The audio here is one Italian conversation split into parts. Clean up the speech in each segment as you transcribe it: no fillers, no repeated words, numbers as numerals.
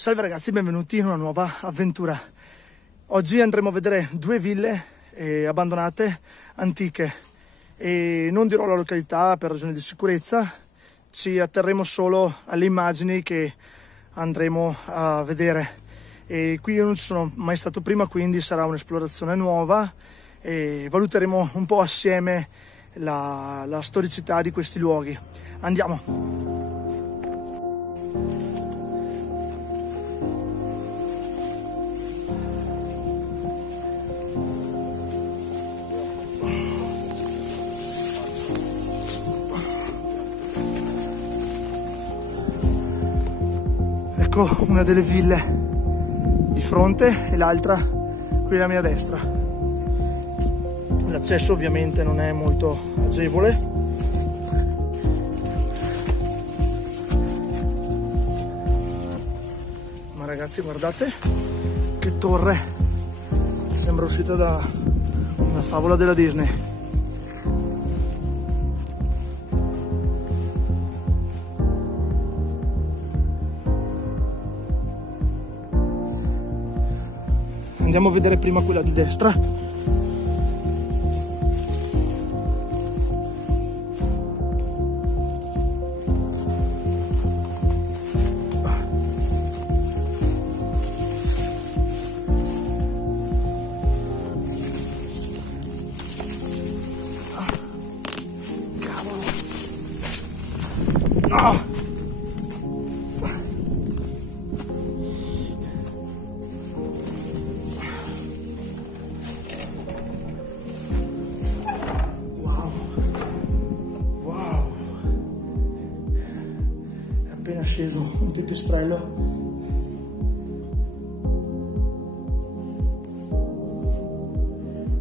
Salve ragazzi, benvenuti in una nuova avventura. Oggi andremo a vedere due ville abbandonate, antiche, e non dirò la località per ragioni di sicurezza, ci atterremo solo alle immagini che andremo a vedere. E qui io non ci sono mai stato prima, quindi sarà un'esplorazione nuova e valuteremo un po' assieme la storicità di questi luoghi. Andiamo! Ecco una delle ville di fronte e l'altra qui alla mia destra. L'accesso ovviamente non è molto agevole. Ma ragazzi, guardate che torre, sembra uscita da una favola della Disney. Andiamo a vedere prima quella di destra. Cavolo. No! Appena sceso un pipistrello.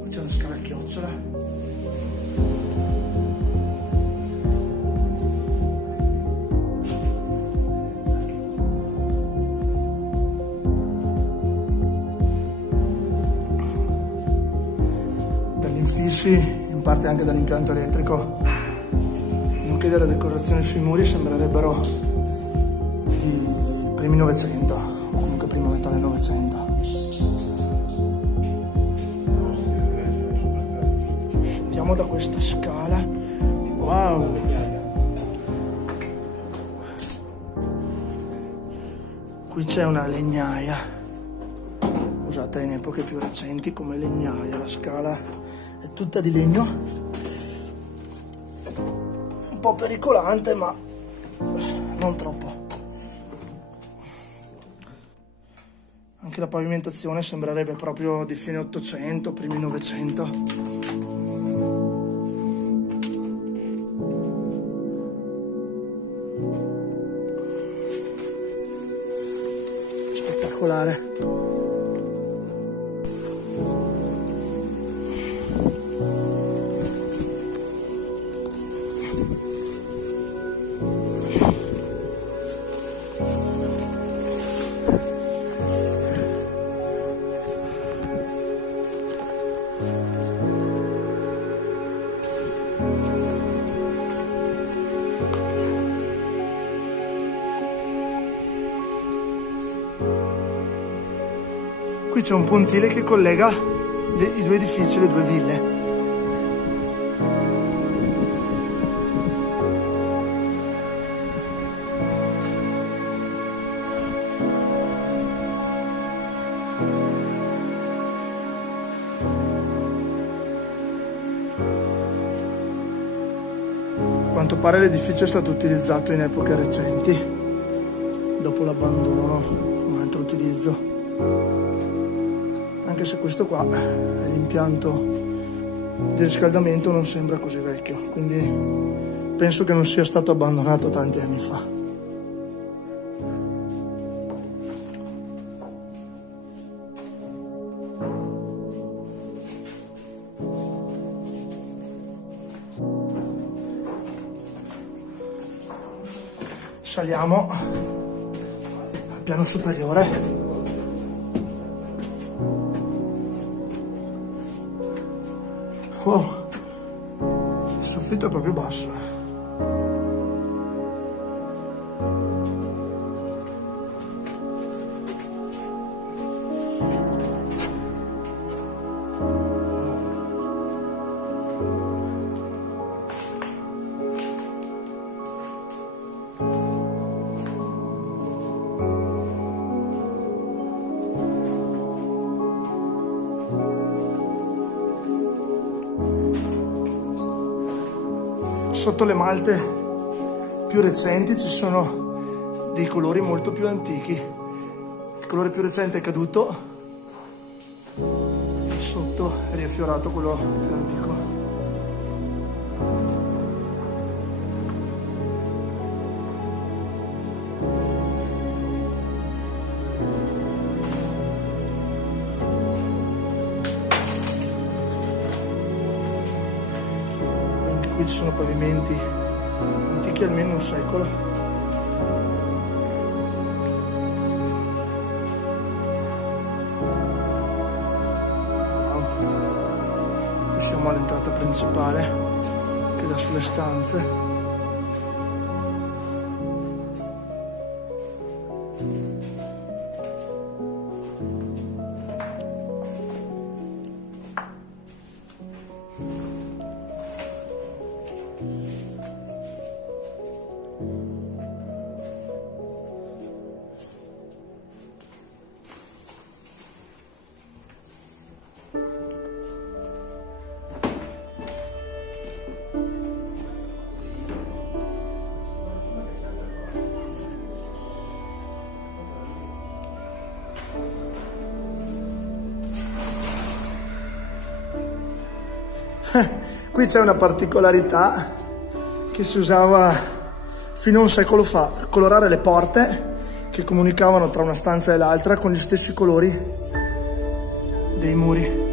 Qui c'è una scala a chiocciola. Dagli infissi, in parte anche dall'impianto elettrico, nonché delle decorazioni sui muri, sembrerebbero di primi Novecento, o comunque prima metà del Novecento. Scendiamo da questa scala. Wow! Qui c'è una legnaia, usata in epoche più recenti come legnaia. La scala è tutta di legno, un po' pericolante ma non troppo. Anche la pavimentazione sembrerebbe proprio di fine 800, primi 900. Spettacolare. Qui c'è un pontile che collega i due edifici, le due ville. A quanto pare l'edificio è stato utilizzato in epoche recenti, dopo l'abbandono, un altro utilizzo. Anche se questo qua, l'impianto di riscaldamento, non sembra così vecchio, quindi penso che non sia stato abbandonato tanti anni fa. Saliamo al piano superiore. Wow, il soffitto è proprio basso. Sotto le malte più recenti ci sono dei colori molto più antichi. Il colore più recente è caduto, sotto è riaffiorato quello più antico. Qui ci sono pavimenti antichi almeno un secolo. Wow. Qui siamo all'entrata principale che dà sulle stanze. Qui c'è una particolarità che si usava fino a un secolo fa, colorare le porte che comunicavano tra una stanza e l'altra con gli stessi colori dei muri.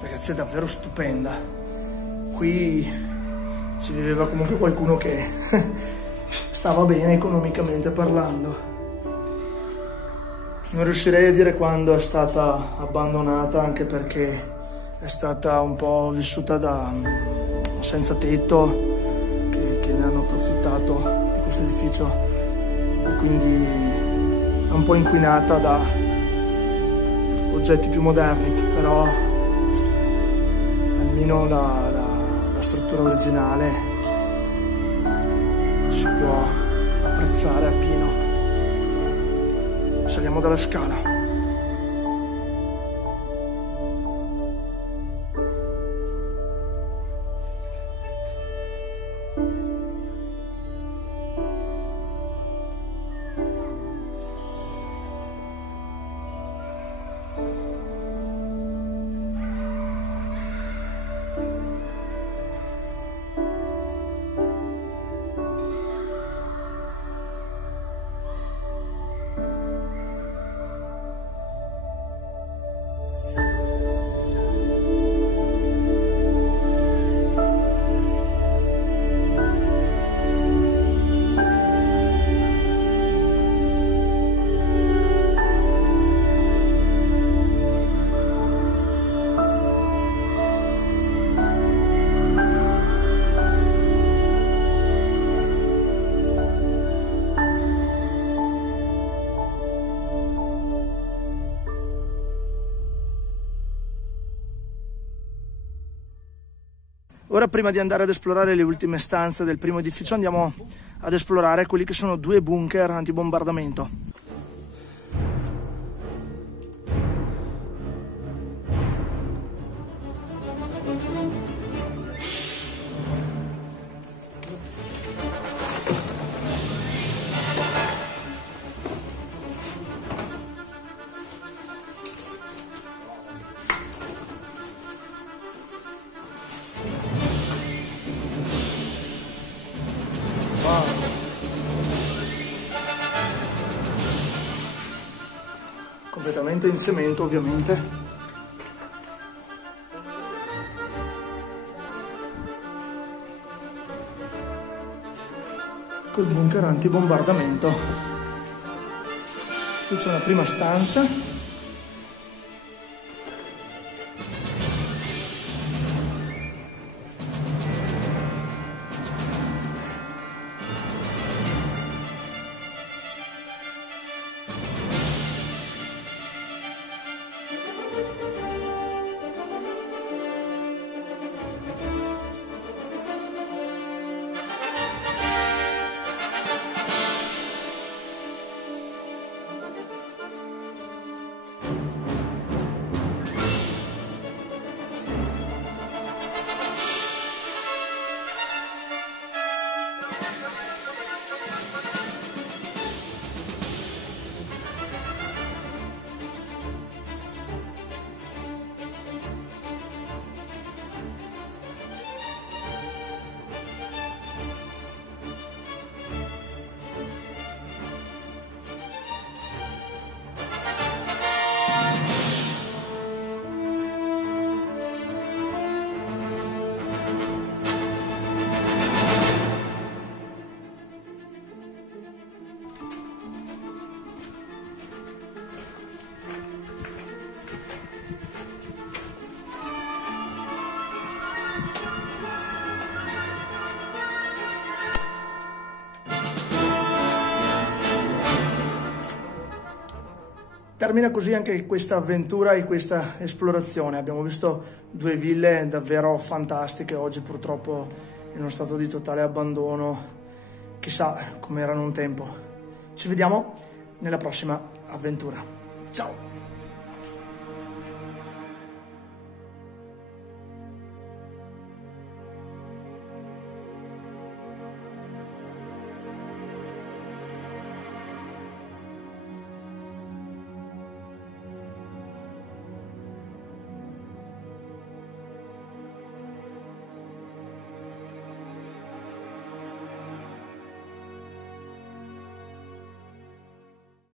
Ragazzi, è davvero stupenda. Qui ci viveva comunque qualcuno che stava bene economicamente parlando. Non riuscirei a dire quando è stata abbandonata, anche perché è stata un po' vissuta da senza tetto che ne hanno approfittato di questo edificio e quindi è un po' inquinata da oggetti più moderni, però almeno la struttura originale si può apprezzare appieno. Saliamo dalla scala. Ora, prima di andare ad esplorare le ultime stanze del primo edificio, andiamo ad esplorare quelli che sono due bunker antibombardamento. Completamente in cemento, ovviamente. col bunker antibombardamento. Qui c'è una prima stanza. Termina così anche questa avventura e questa esplorazione. Abbiamo visto due ville davvero fantastiche, oggi purtroppo in uno stato di totale abbandono, chissà come erano un tempo. Ci vediamo nella prossima avventura. Ciao!